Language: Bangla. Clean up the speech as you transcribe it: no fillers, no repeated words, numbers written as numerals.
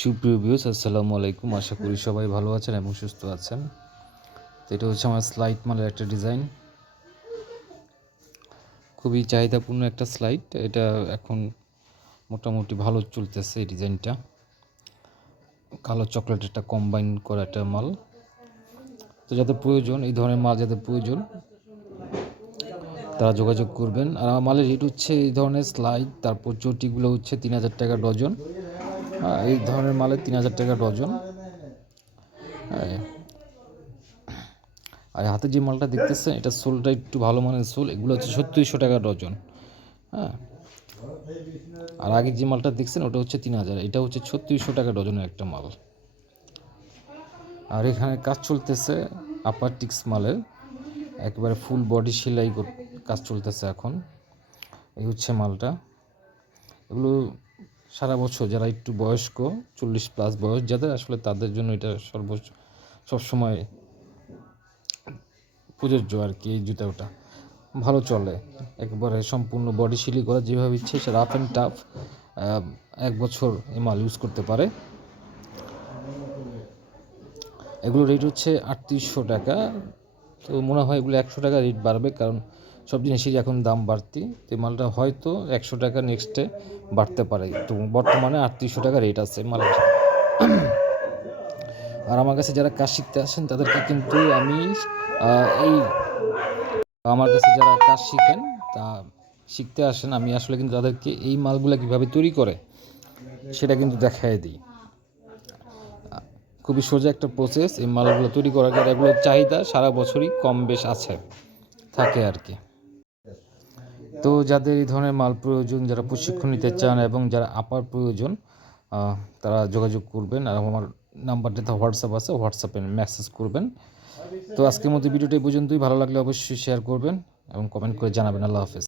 সুপ্রিয় ভিউয়ার্স, আসসালামু আলাইকুম। আশা করি সবাই ভালো আছেন এবং সুস্থ আছেন। তো এটা হচ্ছে আমার স্লাইড মালের একটা ডিজাইন, খুবই চাহিদাপূর্ণ একটা স্লাইড। এটা এখন মোটামুটি ভালো চলতেছে এই ডিজাইনটা। কালো চকলেট একটা কম্বাইন করা একটা মাল। তো যাদের প্রয়োজন, এই ধরনের মাল যাদের প্রয়োজন, তারা যোগাযোগ করবেন। আর আমার মালের রেট হচ্ছে এই ধরনের স্লাইড, তারপর চটিগুলো হচ্ছে 3000 টাকা ডজন। এই ধরনের মালের 3000 টাকা ডজন। আর হাতে যে মালটা দেখতেছেন, এটা সোলটা একটু ভালো মানের সোল। এগুলো হচ্ছে 3600 টাকা ডজন। হ্যাঁ, আর আগে যে মালটা দেখছেন ওটা হচ্ছে 3000, এটা হচ্ছে 3600 টাকা ডজনের একটা মাল। আর এখানে কাজ চলতেছে আপারটিক্স মালের, একেবারে ফুল বডি সেলাই কাজ চলতেছে এখন। এই হচ্ছে মালটা। এগুলো সারা বছর যারা একটু বয়স্ক, 40+ বয়স যাদের, আসলে তাদের জন্য এটা সবসময় প্রযোজ্য আর কি। এই জুতাটা ভালো চলে, একবারে সম্পূর্ণ বডি সিলি করা, যেভাবে ইচ্ছে সে রাফ অ্যান্ড টাফ 1 বছর এই মাল ইউজ করতে পারে। এগুলো রেট হচ্ছে 3800 টাকা। তো মনে হয় এগুলো 100 টাকা রেট বাড়বে, কারণ সব জিনিসেরই এখন দাম বাড়তি। তো এই মালটা হয়তো 100 টাকা নেক্সটে বাড়তে পারে। তো বর্তমানে 3800 টাকা রেট আছে মালের। আর আমার কাছে যারা কাজ শিখতে আসেন তাদেরকে কিন্তু আমি আমার কাছে যারা কাজ শিখেন, তা শিখতে আসেন, আমি আসলে কিন্তু তাদেরকে এই মালগুলো কীভাবে তৈরি করে সেটা কিন্তু দেখাই দিই। খুবই সোজা একটা প্রসেস এই মালগুলো তৈরি করার। এগুলোর চাহিদা সারা বছরই কম বেশ থাকে আর কি। তো যাদের এই ধরনের মাল প্রয়োজন, যারা প্রশিক্ষণ নিতে চান এবং যারা আপার প্রয়োজন, তারা যোগাযোগ করবেন। আর আমার নাম্বারটাতে হোয়াটসঅ্যাপ আছে, হোয়াটসঅ্যাপে মেসেজ করবেন। তো আজকের মধ্যে ভিডিওটা এই পর্যন্তই। ভালো লাগলে অবশ্যই শেয়ার করবেন এবং কমেন্ট করে জানাবেন। আল্লাহ হাফেজ।